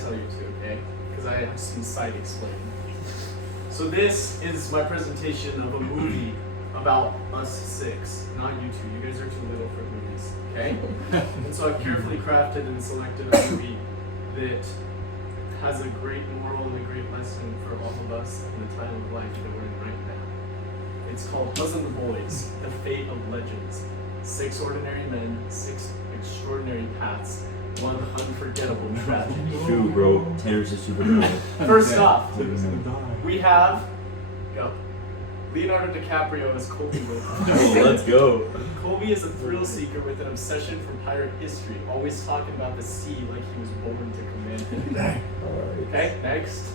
tell you to, okay? Because I have some side explaining. So this is my presentation of a movie about us six, not you two. You guys are too little for movies, okay? And so I've carefully crafted and selected a movie that has a great moral and a great lesson for all of us in the time of life that we're in right now. It's called Huzz and the Boys, The Fate of Legends. 6 ordinary men, 6 extraordinary paths, 1 unforgettable tragedy. True, bro. Tanner's a superhero. First off, we have Leonardo DiCaprio as Colby with us. Oh, let's go. Colby is a thrill seeker with an obsession for pirate history, always talking about the sea like he was born to command it. Okay, next.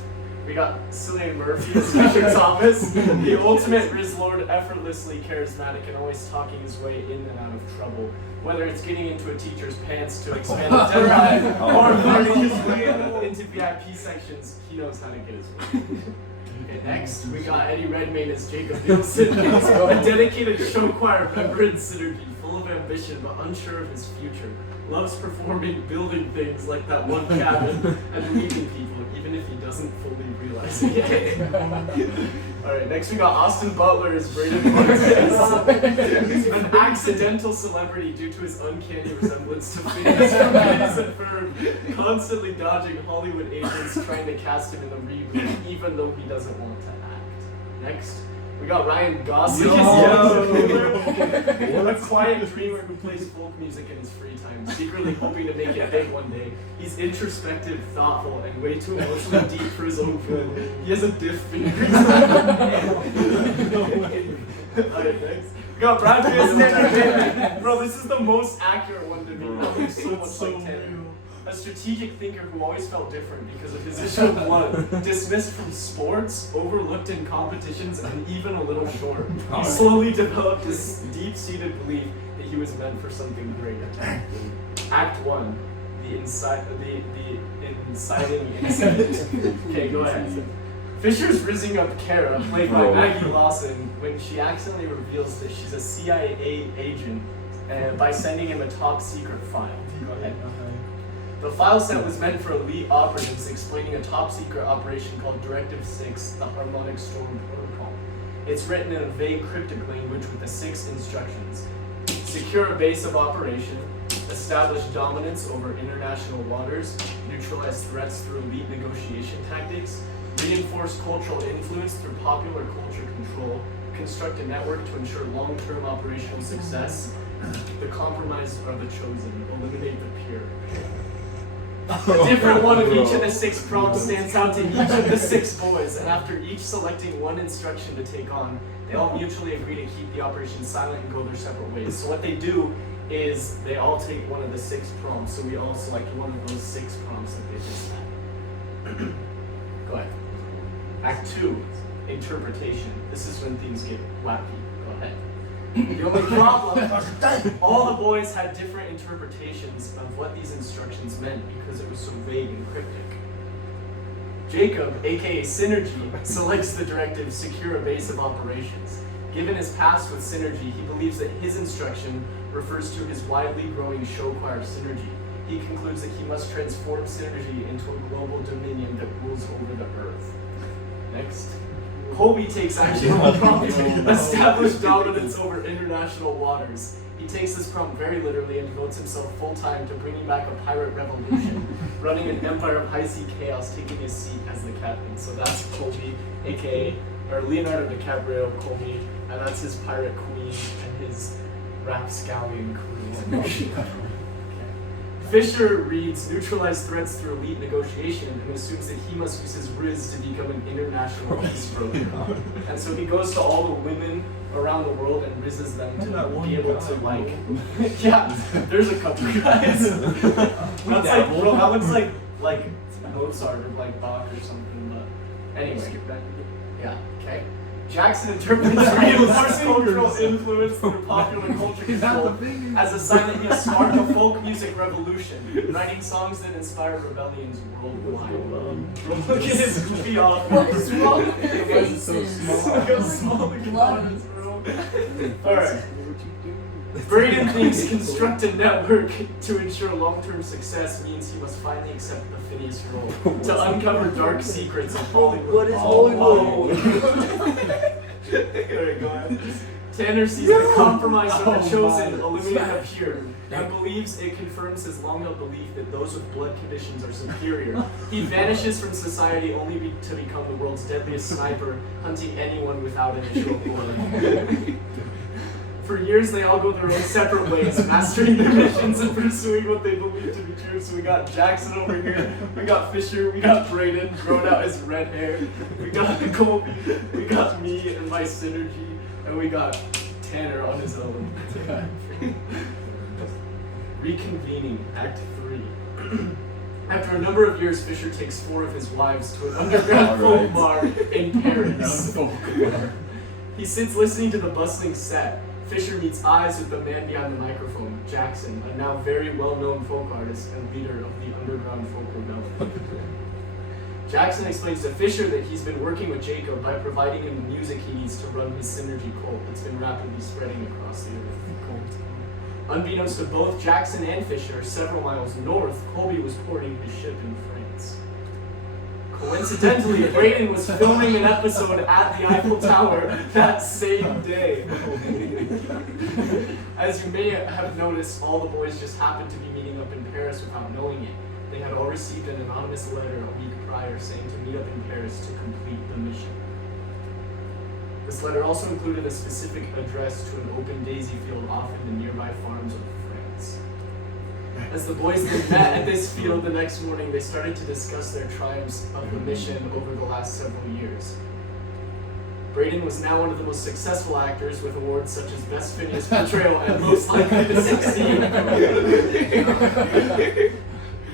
We got Cillian Murphy as Fisher Thomas, the ultimate Riz Lord, effortlessly charismatic and always talking his way in and out of trouble. Whether it's getting into a teacher's pants to expand a deadline or learning his way into VIP sections, he knows how to get his way. Okay, next, we got Eddie Redmayne as Jacob Nielsen, a dedicated show choir member in Synergy, full of ambition but unsure of his future. Loves performing, building things like that one cabin, and meeting people, even if he doesn't fully realize it. Alright, next we got Austin Butler as Braden Martinez, an accidental celebrity due to his uncanny resemblance to Phineas from Phineas and Ferb, constantly dodging Hollywood agents trying to cast him in a reboot, even though he doesn't want to act. Next, we got Ryan Gosling as a quiet dreamer who plays folk music in his free time, secretly hoping to make it big one day. He's introspective, thoughtful, and way too emotionally deep for his own good. He has a diff finger. Alright, next. We got Brad Pitt as Tanner. Bro, this is the most accurate one to me. That looks so much like Tanner. A strategic thinker who always felt different because of his issue of blood, dismissed from sports, overlooked in competitions, and even a little short. He slowly developed this deep-seated belief that he was meant for something greater. Act 1, the inciting incident. Okay, go ahead. Fisher's rizzing up Kara, played by Maggie Lawson, when she accidentally reveals that she's a CIA agent by sending him a top-secret file. Go ahead. The file set was meant for elite operatives explaining a top-secret operation called Directive 6, the Harmonic Storm Protocol. It's written in a vague, cryptic language with the 6 instructions. Secure a base of operation, establish dominance over international waters, neutralize threats through elite negotiation tactics, reinforce cultural influence through popular culture control, construct a network to ensure long-term operational success, the compromised are the chosen, eliminate the peer. A different one of each of the 6 prompts stands out to each of the 6 boys, and after each selecting one instruction to take on, they all mutually agree to keep the operation silent and go their separate ways. So what they do is they all take one of the 6 prompts, so we all select one of those 6 prompts that they just had. Go ahead. Act 2, interpretation. This is when things get wacky. Go ahead. The only problem, all the boys had different interpretations of what these instructions meant because it was so vague and cryptic. Jacob, aka Synergy, selects the directive, secure a base of operations. Given his past with Synergy, he believes that his instruction refers to his widely growing show choir Synergy. He concludes that he must transform Synergy into a global dominion that rules over the earth. Next. Colby takes action on the prompt, establish dominance over international waters. He takes this prompt very literally and devotes himself full-time to bringing back a pirate revolution, running an empire of high-sea chaos, taking his seat as the captain. So that's Colby, aka, or Leonardo DiCaprio, Colby, and that's his pirate queen and his rapscallion crew. Fisher reads neutralize threats through elite negotiation and assumes that he must use his Riz to become an international peace broker. And so he goes to all the women around the world and rizzes them to be able to like, yeah, there's a couple guys. That's like, bro, that looks like Mozart or like Bach or something, but anyway. Yeah, okay. Jackson interprets reinforced cultural influence through popular culture control as a sign that he has sparked a folk music revolution, writing songs that inspire rebellions worldwide. Look at his goofy off. What's wrong with your It was faces? so small. Look how small the guitar is, bro. Alright. Braden thinks construct a network to ensure long-term success means he must finally accept the Phineas role to uncover dark secrets of Hollywood. What is Hollywood? Alright, go ahead. Tanner sees the compromise of the chosen illuminate appear and believes it confirms his long-held belief that those with blood conditions are superior. He vanishes from society only to become the world's deadliest sniper, hunting anyone without initial blood. For years, they all go their own separate ways, mastering their missions and pursuing what they believe to be true. So we got Jackson over here, we got Fisher, we got Braden, growing out his red hair, we got Colby, we got me and my synergy, and we got Tanner on his own. Reconvening, Act 3. After a number of years, Fisher takes 4 of his wives to an underground folk bar in Paris. He sits listening to the bustling set. Fisher meets eyes with the man behind the microphone, Jackson, a now very well-known folk artist and leader of the underground folk rebellion. Jackson explains to Fisher that he's been working with Jacob by providing him the music he needs to run his synergy cult that's been rapidly spreading across the earth. Unbeknownst to both Jackson and Fisher, several miles north, Colby was porting his ship in France. Coincidentally, Braden was filming an episode at the Eiffel Tower that same day. As you may have noticed, all the boys just happened to be meeting up in Paris without knowing it. They had all received an anonymous letter a week prior saying to meet up in Paris to complete the mission. This letter also included a specific address to an open daisy field off in the nearby farms of France. As the boys then met at this field the next morning, they started to discuss their triumphs of the mission over the last several years. Braden was now one of the most successful actors with awards such as Best Phineas Portrayal and Most Likely to Succeed.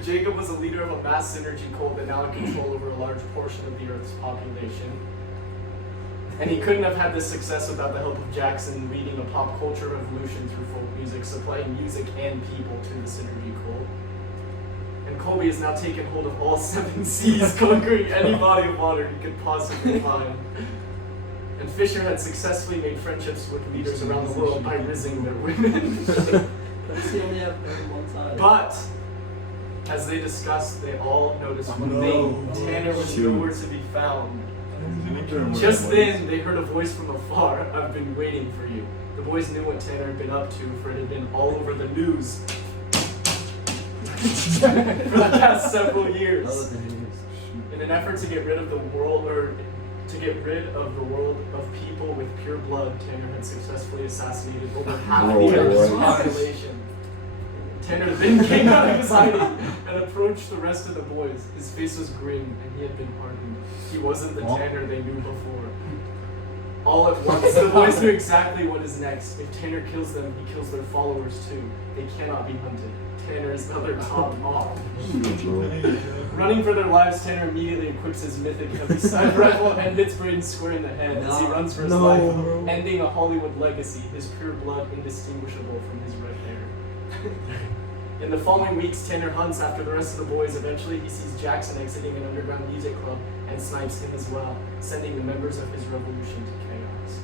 Jacob was a leader of a mass synergy cult that now had control over a large portion of the Earth's population. And he couldn't have had this success without the help of Jackson leading a pop culture revolution through folk music, supplying music and people to the synergy cult. And Colby has now taken hold of all 7 seas, conquering any body of water he could possibly find. And Fisher had successfully made friendships with leaders around the world by rizzing their women. But, as they discussed, they all noticed one thing. Tanner was nowhere to be found. Just then, they heard a voice from afar. I've been waiting for you. The boys knew what Tanner had been up to, for it had been all over the news for the past several years. In an effort to get rid of the world, of people with pure blood, Tanner had successfully assassinated over half the Earth's population. Tanner then came out of his hiding and approached the rest of the boys. His face was grim and he had been hardened. He wasn't the Tanner they knew before. All at once, the boys knew exactly what is next. If Tanner kills them, he kills their followers too. They cannot be hunted. Tanner is now their top off. Running for their lives, Tanner immediately equips his mythic heavy sniper rifle and hits Braden square in the head as he runs for his life, ending a Hollywood legacy, his pure blood indistinguishable from his red hair. In the following weeks, Tanner hunts after the rest of the boys. Eventually, he sees Jackson exiting an underground music club and snipes him as well, sending the members of his revolution to chaos.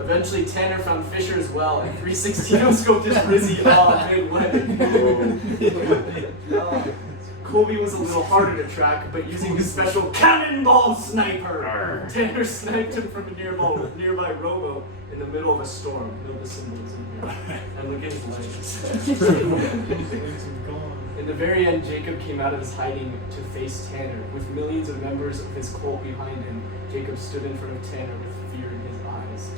Eventually, Tanner found Fisher as well, and 360 scoped his Rizzy off mid-wedding. Colby was a little harder to track, but using his special cannonball sniper, Tanner sniped him from a nearby rowboat in the middle of a storm. Note the symbolism here. And look at his legs. In the very end, Jacob came out of his hiding to face Tanner. With millions of members of his cult behind him, Jacob stood in front of Tanner with fear in his eyes.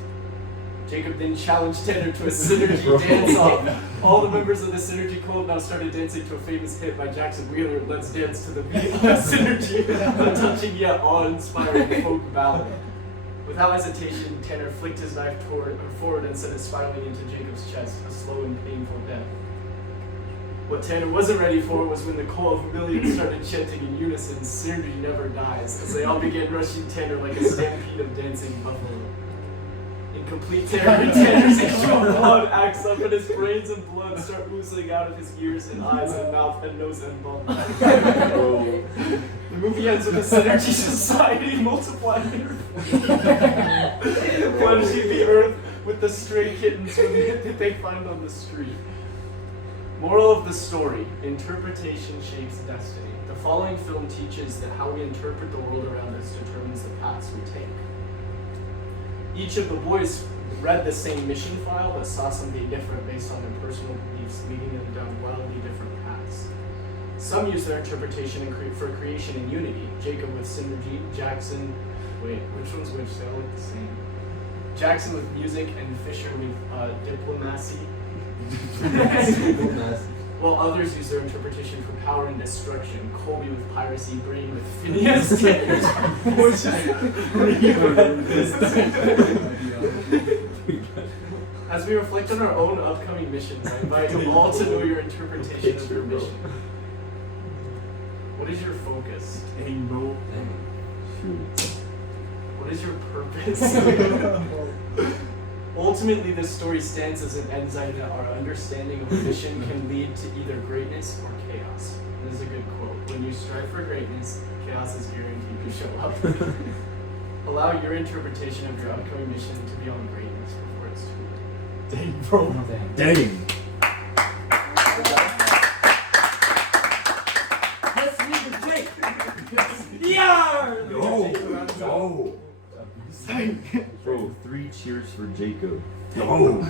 Jacob then challenged Tanner to a synergy dance-off. All the members of the synergy cult now started dancing to a famous hit by Jackson Wheeler, Let's Dance to the Beat of Synergy, a touching yet awe-inspiring folk ballad. Without hesitation, Tanner flicked his knife forward and sent it spiraling into Jacob's chest, a slow and painful death. What Tanner wasn't ready for was when the cult of millions started chanting in unison, Synergy never dies, as they all began rushing Tanner like a stampede of dancing buffalo. In complete terror, Tanner's actual blood acts up and his brains and blood start oozing out of his ears and eyes and mouth and nose and bum. The movie ends with a Synergy society multiplying, plunging the earth with the stray kittens that they find on the street. Moral of the story: interpretation shapes destiny. The following film teaches that how we interpret the world around us determines the paths we take. Each of the boys read the same mission file but saw something different based on their personal beliefs, leading them down wildly different paths. Some use their interpretation for creation and unity. Jacob with synergy, Jackson, wait, which one's which? They all look the same. Jackson with music and Fisher with diplomacy. While others use their interpretation for power and destruction. Colby with piracy, Brain with Phineas. As we reflect on our own upcoming missions, I invite you all to know your interpretation of your mission. What is your focus? Dang, bro. What is your purpose? Ultimately, this story stands as an ensign that our understanding of a mission can lead to either greatness or chaos. This is a good quote. When you strive for greatness, chaos is guaranteed to show up. Allow your interpretation of your upcoming mission to be on greatness before it's too late. Dang, bro. Dang. Let's read the tape. Yeah! Go. Bro, 3 cheers for Jacob. Yo.